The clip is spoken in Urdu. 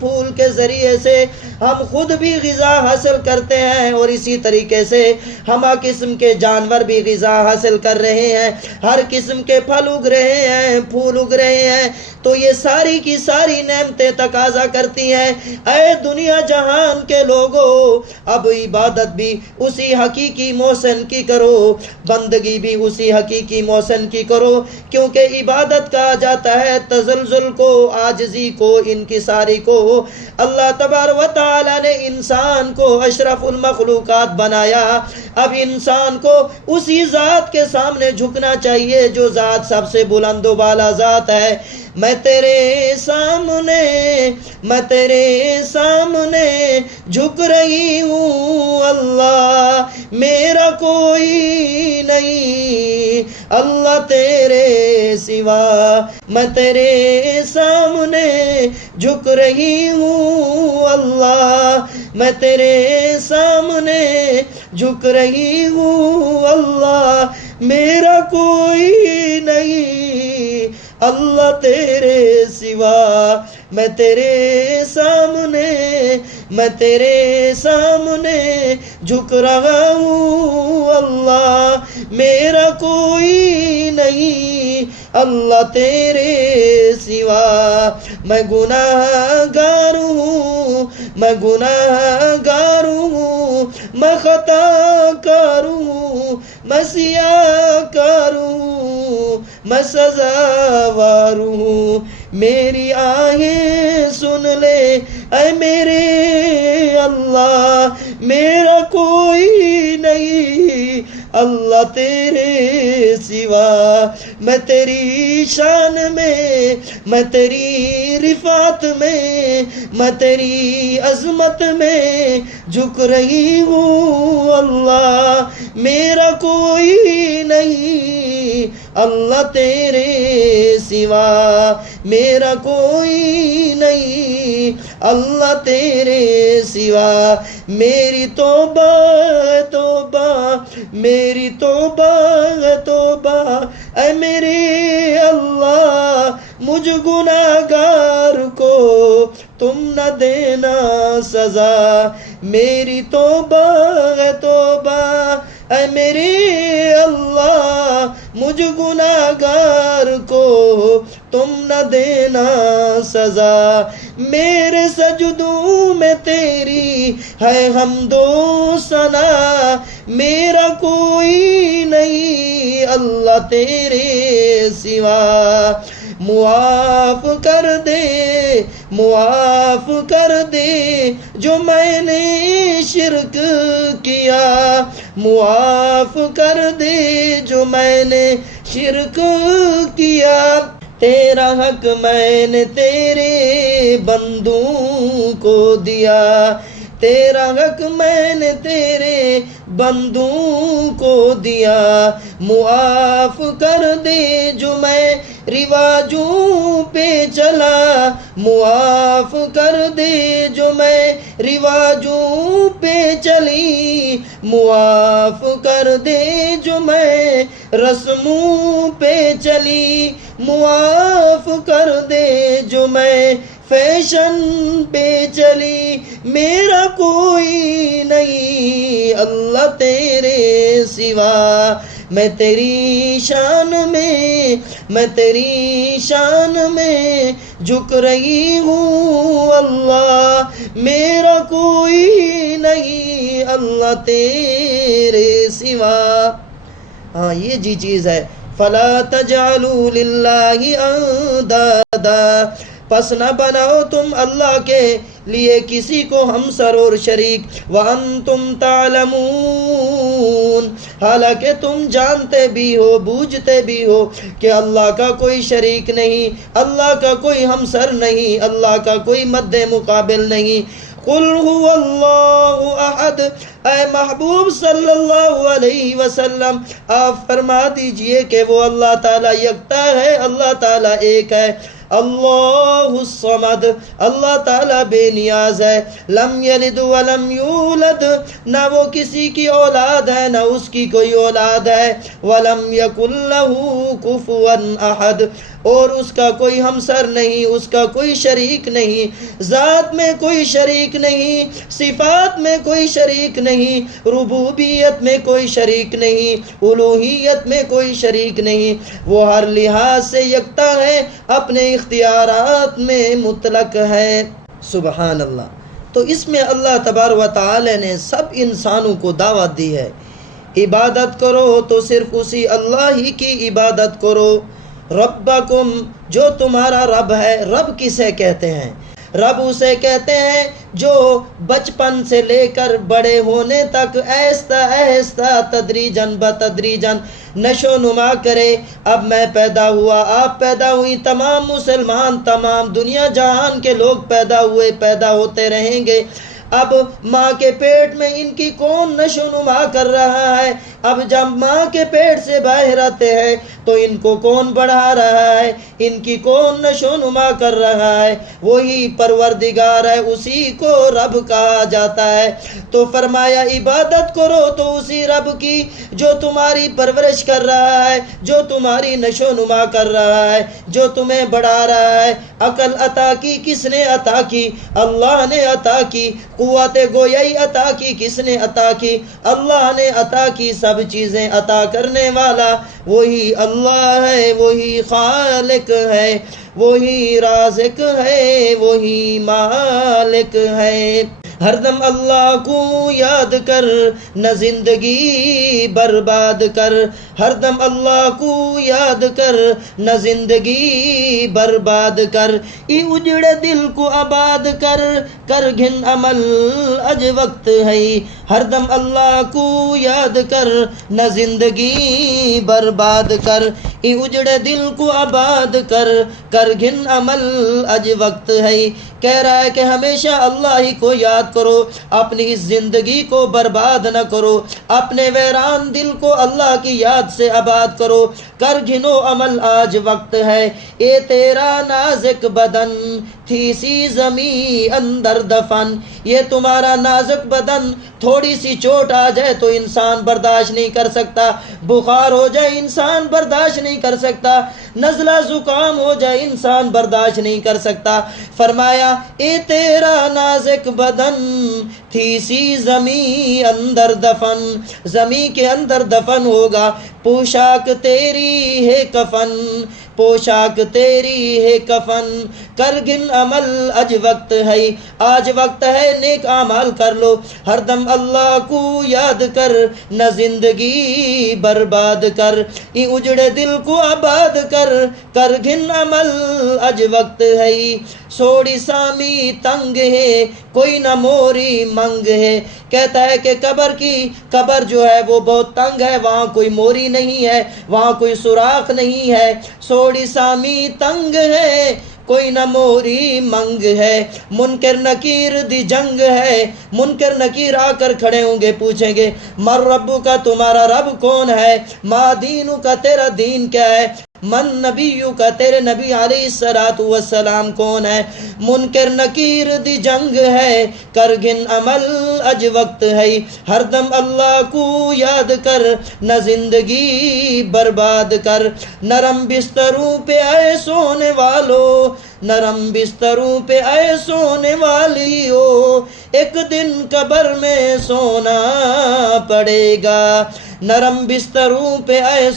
پھول کے ذریعے سے ہم خود بھی غذا حاصل کرتے ہیں، اور اسی طریقے سے ہمہ قسم کے جانور بھی غذا حاصل کر رہے ہیں، ہر قسم کے پھل اگ رہے ہیں، پھول اگ رہے ہیں، تو یہ ساری کی ساری نعمتیں تقاضا کرتی ہیں اے دنیا جہان کے لوگوں، اب عبادت بھی اسی حقیقی محسن کی کرو، بندگی بھی اسی حقیقی محسن کی کرو، کیونکہ عبادت کہا جاتا ہے تزلزل کو، عاجزی کو، انکساری کو۔ اللہ تبارک و تعالی نے انسان کو اشرف المخلوقات بنایا، اب انسان کو اسی ذات کے سامنے جھکنا چاہیے جو ذات سب سے بلند و بالا ذات ہے۔ میں تیرے سامنے جھک رہی ہوں اللہ، میرا کوئی نہیں اللہ تیرے سوا، میں تیرے سامنے جھک رہی ہوں اللہ، میں تیرے سامنے جھک رہی ہوں اللہ، میرا کوئی نہیں اللہ تیرے سوا، میں تیرے سامنے جھک رہا ہوں اللہ، میرا کوئی نہیں اللہ تیرے سوا۔ میں گناہ گار ہوں، میں خطا کار ہوں، میں سیاہ کار ہوں، میں سزاوار ہوں، میری آہیں سن لے اے میرے اللہ، میرا کوئی نہیں اللہ تیرے سوا۔ میں تیری شان میں، میں تیری رفعت میں، میں تیری عظمت میں جھک رہی ہوں اللہ، میرا کوئی نہیں اللہ تیرے سوا، میرا کوئی نہیں اللہ تیرے سوا۔ میری توبہ توبہ، میری توبہ توبہ اے میرے اللہ، مجھ گناہگار کو تم نہ دینا سزا، میری توبہ توبہ اے میرے اللہ، مجھ گناہگار کو تم نہ دینا سزا۔ میرے سجدوں میں تیری ہے حمد و ثنا، میرا کوئی نہیں اللہ تیرے سوا۔ معاف کر دے، معاف کر دے جو میں نے شرک کیا، معاف کر دے جو میں نے شرک کیا، تیرا حق میں نے تیرے بندوں کو دیا، تیرا حق میں نے تیرے بندوں کو دیا، معاف کر دے جو میں رواجوں پہ چلا، معاف کر دے جو میں رواجوں پہ چلی، معاف کر دے جو میں رسموں پہ چلی، معاف کر دے جو میں فیشن پہ چلی، میرا کوئی نہیں اللہ تیرے سوا۔ میں تیری شان میں، میں تیری شان میں جھک رہی ہوں اللہ، میرا کوئی نہیں اللہ تیرے سوا۔ ہاں یہ جی چیز ہے، فلا تجعلوا للہ اندادا، پس نہ بناؤ تم اللہ کے لیے کسی کو ہمسر اور شریک، وَأَنْتُمْ تَعْلَمُونَ، حالانکہ تم جانتے بھی ہو، بوجھتے بھی ہو کہ اللہ کا کوئی شریک نہیں، اللہ کا کوئی ہمسر نہیں، اللہ کا کوئی مد مقابل نہیں۔ قُلْ هُوَ اللَّهُ أَحَدٌ، اے محبوب صلی اللہ علیہ وسلم آپ فرما دیجئے کہ وہ اللہ تعالیٰ یکتا ہے، اللہ تعالیٰ ایک ہے۔ اللہ الصمد، اللہ تعالیٰ بے نیاز ہے۔ لم یلد ولم یولد، نہ وہ کسی کی اولاد ہے نہ اس کی کوئی اولاد ہے۔ ولم یکن لہ کفوا احد، اور اس کا کوئی ہمسر نہیں، اس کا کوئی شریک نہیں، ذات میں کوئی شریک نہیں، صفات میں کوئی شریک نہیں، ربوبیت میں کوئی شریک نہیں، الوہیت میں کوئی شریک نہیں۔ وہ ہر لحاظ سے یکتا ہے، اپنے اختیارات میں مطلق ہے۔ سبحان اللہ۔ تو اس میں اللہ تبارک و تعالی نے سب انسانوں کو دعوت دی ہے، عبادت کرو تو صرف اسی اللہ ہی کی عبادت کرو۔ ربکم، جو تمہارا رب ہے۔ رب کسے کہتے ہیں؟ رب اسے کہتے ہیں جو بچپن سے لے کر بڑے ہونے تک آہستہ آہستہ تدریجاً بتدریجاً نشو نما کرے۔ اب میں پیدا ہوا، آپ پیدا ہوئی، تمام مسلمان، تمام دنیا جہان کے لوگ پیدا ہوئے، پیدا ہوتے رہیں گے۔ اب ماں کے پیٹ میں ان کی کون نشو نما کر رہا ہے؟ اب جب ماں کے پیٹ سے باہر آتے ہیں تو ان کو کون بڑھا رہا ہے؟ ان کی کون نشو نما کر رہا ہے؟ وہی پروردگار ہے، اسی کو رب کہا جاتا ہے۔ تو فرمایا عبادت کرو تو اسی رب کی جو تمہاری پرورش کر رہا ہے، جو تمہاری نشو نما کر رہا ہے، جو تمہیں بڑھا رہا ہے۔ عقل عطا کی کس نے عطا کی؟ اللہ نے عطا کی۔ قوت گویائی عطا کی کس نے عطا کی؟ اللہ نے عطا کی۔ سب چیزیں عطا کرنے والا وہی اللہ ہے، وہی خالق ہے، وہی رازق ہے، وہی مالک ہے۔ ہر دم اللہ کو یاد کر، نہ زندگی برباد کر۔ ہر دم اللہ کو یاد کر، نہ زندگی برباد کر۔ ای اجڑے دل کو آباد کر، کر گھن عمل اج وقت ہے۔ ہر دم اللہ کو یاد کر، نہ زندگی برباد کر۔ ای اجڑے دل کو آباد کر، کر گھن عمل اج وقت ہے۔ کہہ رہا ہے کہ ہمیشہ اللہ ہی کو یاد کرو، اپنی اس زندگی کو برباد نہ کرو، اپنے ویران دل کو اللہ کی یاد سے آباد کرو۔ کر گھنو عمل آج وقت ہے، اے تیرا نازک بدن تھی سی زمیں اندر دفن۔ یہ تمہارا نازک بدن، تھوڑی سی چوٹ آ جائے تو انسان برداشت نہیں کر سکتا، بخار ہو جائے انسان برداشت نہیں کر سکتا، نزلہ زکام ہو جائے انسان برداشت نہیں کر سکتا۔ فرمایا اے تیرا نازک بدن تھی سی زمیں اندر دفن، زمین کے اندر دفن ہوگا۔ پوشاک تیری ہے کفن، پوشاک تیری ہے کفن۔ کر گن عمل اج وقت ہے، آج وقت ہے نیک اعمال کر لو۔ ہر دم اللہ کو یاد کر، نہ زندگی برباد کر۔ ای اجڑے دل کو آباد کر، کر گن عمل اج وقت ہے۔ سوڑی سامی تنگ ہے، کوئی نہ موری منگ ہے۔ کہتا ہے کہ قبر جو ہے وہ بہت تنگ ہے، وہاں کوئی موری نہیں ہے، وہاں کوئی سوراخ نہیں ہے۔ سوڑی سامی تنگ ہے، کوئی نہ موری منگ ہے۔ منکر نکیر دی جنگ ہے، منکر نکیر آ کر کھڑے ہوں گے، پوچھیں گے مر ربو کا، تمہارا رب کون ہے؟ ما دینو کا، تیرا دین کیا ہے؟ من نبیو کا، تیرے نبی علیہ السلام کون ہے؟ منکر نکیر دی جنگ ہے، کر گن عمل اج وقت ہے۔ ہر دم اللہ کو یاد کر، نہ زندگی برباد کر۔ نرم بستروں پہ آئے سونے والو، نرم بستروں پہ آئے سونے والی ہو، ایک دن قبر میں سونا پڑے گا۔ نرم بستروں پہ آئے